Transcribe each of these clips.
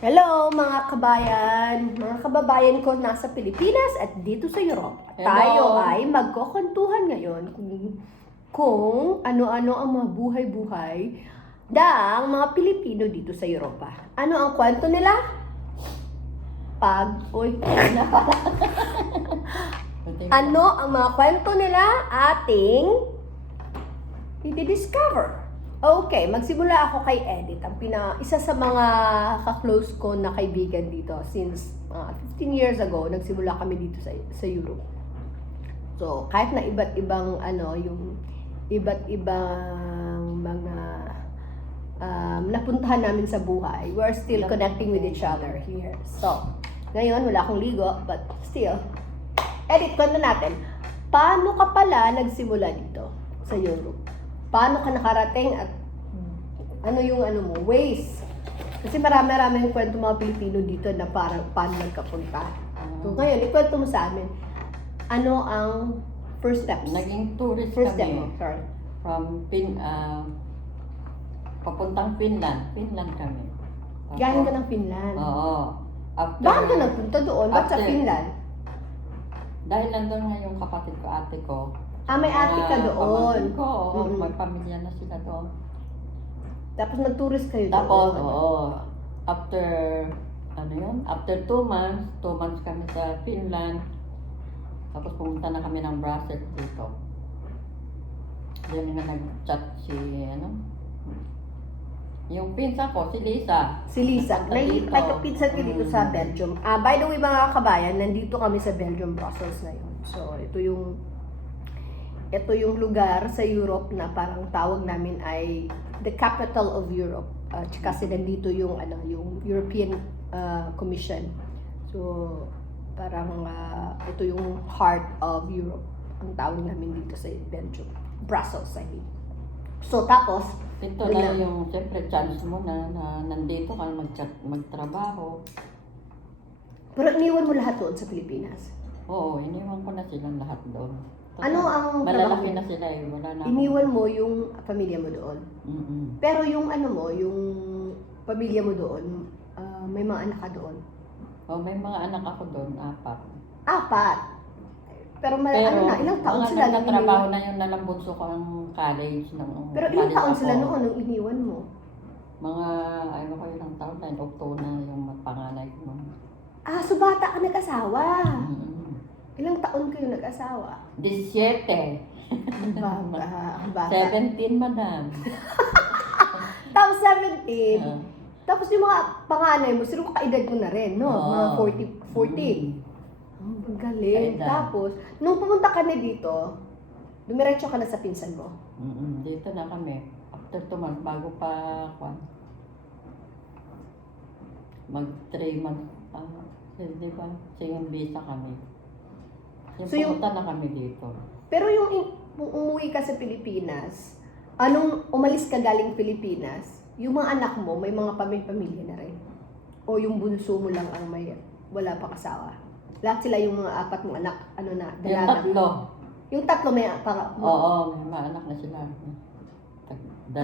Hello mga kabayan, mga kababayan ko nasa Pilipinas at dito sa Europe. Hello. Tayo ay magkukwentuhan ngayon kung ano-ano ang mga buhay-buhay ng mga Pilipino dito sa Europa. Ano ang kwento nila? Ano ang mga kwento nila ating i-discover? Okay, magsimula ako kay Edith, isa sa mga ka-close ko na kaibigan dito since 15 years ago, nagsimula kami dito sa Europe. So, kahit na iba't ibang yung iba't ibang mga napuntahan namin sa buhay, we're still connecting with each other here. So, ngayon wala akong ligo, but still, Edith, kwento natin, paano ka pala nagsimula dito sa Europe? Paano ka nakarating at ano yung ways? Kasi marami-rami yung kwento mga Pilipino dito na parang paano nagkapunta. So ngayon, ikwento mo sa amin, ano ang first steps? Naging tourist First step kami. mo, sorry. From papuntang Finland. Finland kami. Galing ka ng Finland. Oo. After, Bakit ka nagpunta doon? Ba't sa after- Finland? Dahil nandun nga yung kapatid ko, ate ko. May ate ka Mga doon. pamangkin ko, oo, Mm-mm. may pamilya na sila doon. Tapos nag-tourist kayo Tapos, doon. oo. After, After 2 months kami sa Finland. Tapos pumunta na kami ng Brussels dito. Diyan nga nag-chat yung pinsa ko, si Lisa. Si Lisa. Punta dito. Nagkapinsan ka dito sa Belgium. By the way, mga kabayan, nandito kami sa Belgium, Brussels ngayon. So, ito yung lugar sa Europe na parang tawag namin ay the capital of Europe. Kasi nandito yung European Commission. So, parang ito yung heart of Europe. Ang tawag namin dito sa Belgium. Brussels, I mean. So, tapos, Ito na yung, siyempre, chance mo na nandito ka magtrabaho. pero iniwan mo lahat doon sa Pilipinas. Oo, iniwan ko na silang lahat doon. Ano ang Malalaki trabaho? na sila eh, wala na. Iniwan mo yung pamilya mo doon. Mm-mm. Pero yung yung pamilya mo doon, may mga anak ka doon. Oh, may mga anak ako doon, 4. 4. Pero, Pero, ilang taon sila nung nagtatrabaho iniwan? na yung nalambunso ko ang college. Pero ilang taon sila noon nung iniwan mo? Mga, ilang taon na, Octo na yung panganay ko. So bata ka nag-asawa. Mm-mm. Ilang taon kayo nag-asawa? 17. Ang bata. Ang bata. 17, madam. Tapos 17. Ah. Tapos yung mga panganay mo, sino kaedad mo na rin, no? Mga Oo. 40. Ang galing. Kaedad. Tapos, nung pumunta ka na dito, dumiretso ka na sa pinsan mo. Mm-mm. Dito na kami. After 2 months, bago pa, mag 3 months, di ba? Singing visa kami. So, yung- Pumunta na kami dito. Pero yung umuwi ka sa Pilipinas, anong umalis ka galing Pilipinas, yung mga anak mo, may mga pamilya na rin? O yung bunso mo lang ang wala pa kasawa? Lahat sila yung mga 4 mong anak, Yung dalaga. 3. Yung 3 may Oo, may mga anak na sila.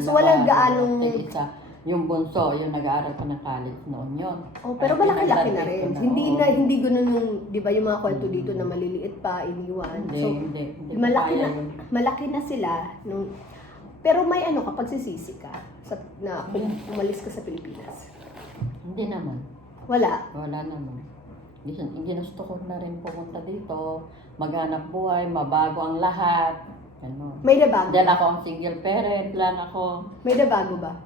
So, walang gaanong- Isa. Yung bunso, yung nag-aaral pa ng college noon yun. pero Ay, malaki-laki na rin. pinagraduate ko Hindi ganun yung, di ba yung mga kwento dito na maliliit pa, iniwan. Hindi, So, hindi malaki kaya na- yun. malaki na sila nung pero may pagsisisi ka na umalis ka sa Pilipinas. Hindi naman. Wala. Wala naman. Ginusto ko na rin pumunta dito, maghanap buhay, mabago ang lahat. Ano. May nabago. Dahil ako ang single parent lang ako. May nabago ba?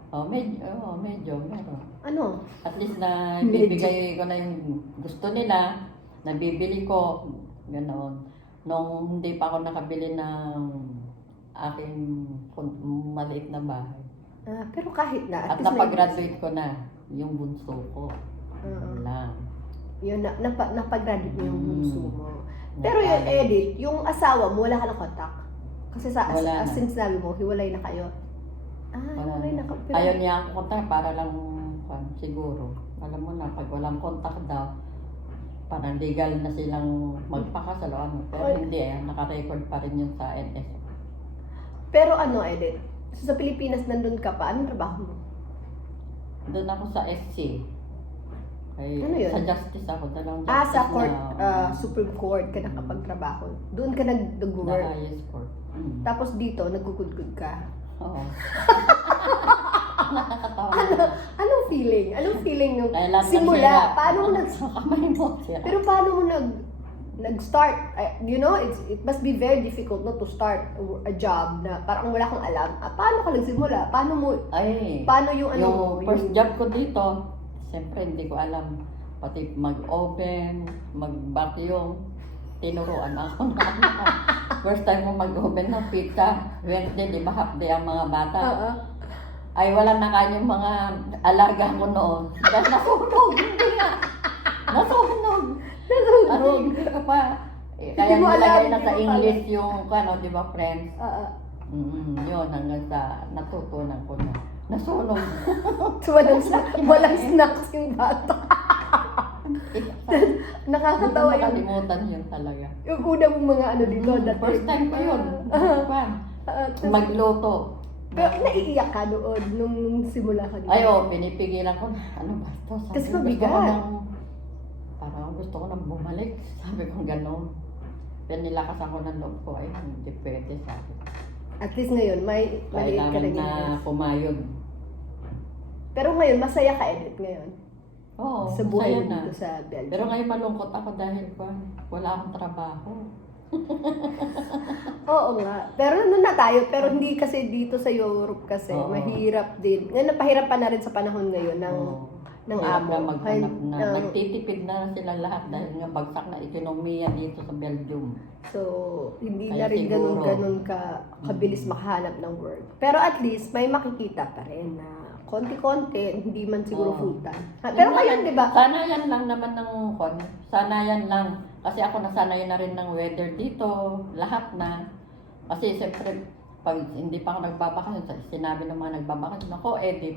Medyo, meron. Ano? At least na bibigay ko na yung gusto nila, nabibili ko, ganoon. Nung hindi pa ako nakabili ng aking maliit na bahay. Pero kahit na, At least may- napag-graduate ko na yung bunso ko. Oo. Lang. Yun, napag-graduate mo yung Mm. bunso mo. Pero yung Edith, yung asawa mo, wala ka ng contact. Kasi Wala na. since sabi mo, hiwalay na kayo. Wala Hiwalay na. na kayo. Ayaw niya ako kontak para lang siguro. Alam mo na, pag walang kontak daw, parang legal na silang magpakasal o ano. Pero Ay. hindi naka-record pa rin yun sa NS. Pero Edith, sa Pilipinas nandun ka pa, anong trabaho mo? Doon ako sa SC. Ay, Ano yun? sa justice ako, dalawang Ah, justice sa court, na, Supreme Court ka nakapagtrabaho. Doon ka the nag-work. highest court. Tapos dito, nagkukudkud ka. Oo. Nakakatawa. Anong feeling? Anong feeling nung Kaya lahat ng simula? sira, Paano mo nag... sa kamay mo sira. Pero paano mo nag-start? You know, it must be very difficult not to start a job na parang wala kang alam. Paano ka nagsimula? Paano mo... Ay, Paano yung ano? yung first job ko dito, siyempre hindi ko alam. Pati mag-oven, mag-vacuum, tinuruan ako na ano. First time mo mag-oven ng pizza, Wednesday, di ba half day ang mga bata? Oo. Ay, wala na kanya yung mga alaga ko noon. Dahil nasunog, hindi nga. Nasunog. Kasi Nasunog. hindi ko pa. Kaya Hindi mo alam, nilagay na hindi sa mo English yung, ano, di ba, friends? Oo. Yun, hanggang sa natutunan ko na. Nasunog. So, walang snacks yung bata. Nakakatawa Hindi ko yung, makalimutan yun talaga. yung una mong mga ano dito. dati. First time ko yun. Magluto. Pero naiiyak ka noon nung simula ka dito. Ay, pinipigilan ko na. Ano ba ito? Sabi Kasi ko, mabigat. gusto ko nang- Parang gusto ko nang bumalik. Sabi ko gano'n. Pero nilakasan ko ng loob ko. Ay, hindi pwede sa akin. At least ngayon, may maliit ka Kailangan na na pumayod. Pero ngayon, masaya ka edit ngayon. Oo, Sa buhay masaya mo na. dito sa Belgium. Pero ngayon malungkot ako dahil wala akong trabaho. Oo nga. Pero ano na tayo, pero hindi kasi dito sa Europe kasi, Oo. mahirap din. Ngayon, napahirap pa na rin sa panahon ngayon ng Hirap amo. na maghanap na. Ay, Nagtitipid na sila lahat dahil nga bagsak na ekonomiya dito sa Belgium. So, hindi Kaya na rin siguro. ganun kabilis makahanap ng work. Pero at least, may makikita pa rin na konti-konti, hindi man siguro Oo. full time. Pero ngayon, di ba? Sanayan lang naman ng sanayan lang. Kasi ako nasanayan na rin ng weather dito, lahat na. Kasi siyempre, pag hindi pa ako nagbabakasyon, sinabi ng mga nagbabakasyon, ako, edit,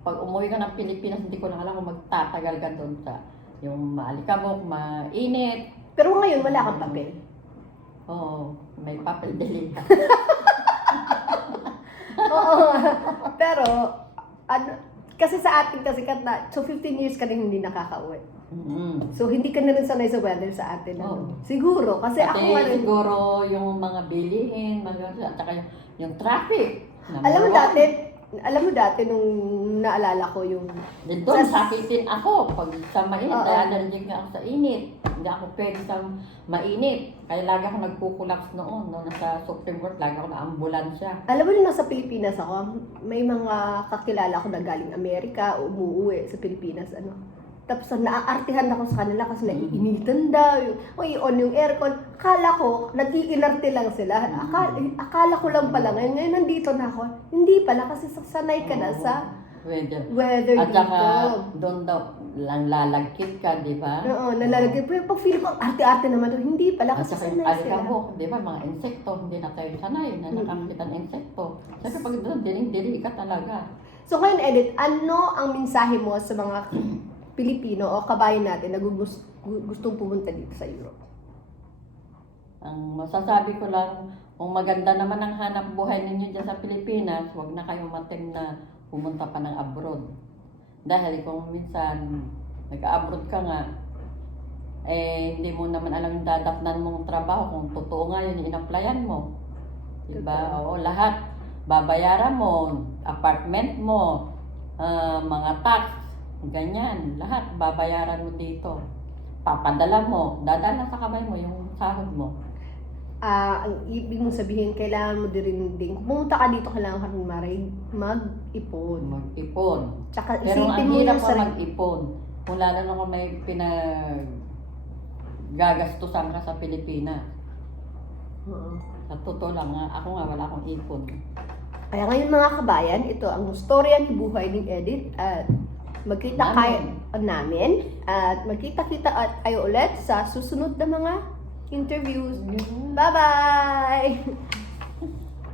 pag umuwi ka ng Pilipinas, hindi ko na alam kung magtatagal ka doon sa yung maalikabok, mainit. Pero ngayon, wala kang papel. Oo, may papel dili. Oo. Pero, ano, kasi sa atin kasi so 15 years ka rin hindi nakaka-uwi. So, hindi ka na rin sanay sa weather sa atin. Ano? Oo. Siguro, kasi Pati ako nga rin, siguro yung mga bilihin, at saka yung traffic. alam mo dati nung naalala ko yung, Dito, sakitin ako pag sa mainit. Oo. Kaya allergic nga ako sa init. Hindi ako pwede sa mainit. Kaya lagi ako nagkukulaps noon. No? Nasa Supreme Court, lagi ako na ambulansya. alam mo nung nasa Pilipinas ako, may mga kakilala ko na galing Amerika, umuwi sa Pilipinas, ano. Tapos naaartihan ako sa kanila kasi naiinitan daw, i-on yung aircon. Akala ko, nag-iinarte lang sila. Akala ko lang pala ngayon. Ngayon nandito na ako. Hindi pala kasi sanay ka na sa weather At dito. saka doon daw lang lalagkit ka, di ba? Oo, nalalagay. Pero pag feel ko, arte-arte naman to, hindi pala At kasi saka yung sanay sila. alikabok, di ba? Mga insekto, hindi na tayo sanay na nakakita ng insekto. Siyempre pag doon, diling-dili ka talaga. So ngayon, Edith, ano ang mensahe mo sa mga Pilipino o kabayan natin na gustong pumunta dito sa Europe? Ang masasabi ko lang, kung maganda naman ang hanap buhay ninyo dyan sa Pilipinas, huwag na kayong matim na pumunta pa ng abroad. Dahil kung minsan nag-abroad ka nga, hindi mo naman alam yung dadapnan mong trabaho, kung totoo nga yun, in-applyan mo. Diba? Oo, lahat. Babayaran mo, apartment mo, mga tax, ganyan, lahat babayaran mo dito. Papadala mo, dadala sa kamay mo yung sahod mo. Ang ibig mong sabihin, kailangan mo din, kung pumunta ka dito, kailangan ka rin mag-ipon. Mag-ipon. Tsaka Pero ang isipin mo hirap yung pa mag-ipon. Kung lalo na kung may gagastusan ka sa Pilipinas. Oo. Sa totoo lang, ako nga wala akong ipon. Kaya ngayon mga kabayan, ito ang storya ni buhay ni Edith at magkita namin at magkita-kita at kayo ulit sa susunod na mga interviews. Bye-bye!